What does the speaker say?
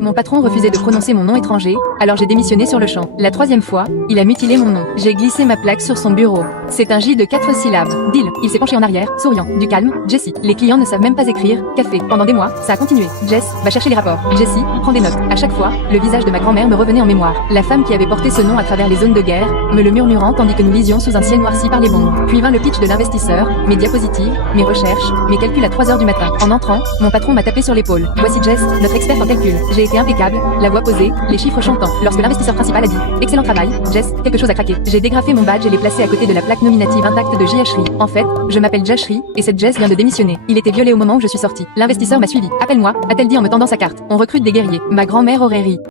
Mon patron refusait de prononcer mon nom étranger, alors j'ai démissionné sur le champ. La troisième fois, il a mutilé mon nom. J'ai glissé ma plaque sur son bureau. C'est un J de 4 syllabes. Deal. Il s'est penché en arrière, souriant. Du calme, Jessie. Les clients ne savent même pas écrire café. Pendant des mois, ça a continué. Jess, va chercher les rapports. Jessie, prends des notes. À chaque fois, le visage de ma grand-mère me revenait en mémoire. La femme qui avait porté ce nom à travers les zones de guerre, me le murmurant tandis que nous lisions sous un ciel noirci par les bombes. Puis vint le pitch de l'investisseur, mes diapositives, mes recherches, mes calculs à 3 heures du matin. En entrant, mon patron m'a tapé sur l'épaule. Voici Jess, notre expert en calcul. J'ai été impeccable, la voix posée, les chiffres chantants. Lorsque l'investisseur principal a dit « Excellent travail, Jess, quelque chose a craqué », j'ai dégrafé mon badge et l'ai placé à côté de la plaque nominative intacte de Jashri. En fait, je m'appelle Jashri, et cette Jess vient de démissionner. Il était violé au moment où je suis sortie. L'investisseur m'a suivi. « Appelle-moi », a-t-elle dit en me tendant sa carte. On recrute des guerriers. Ma grand-mère aurait ri.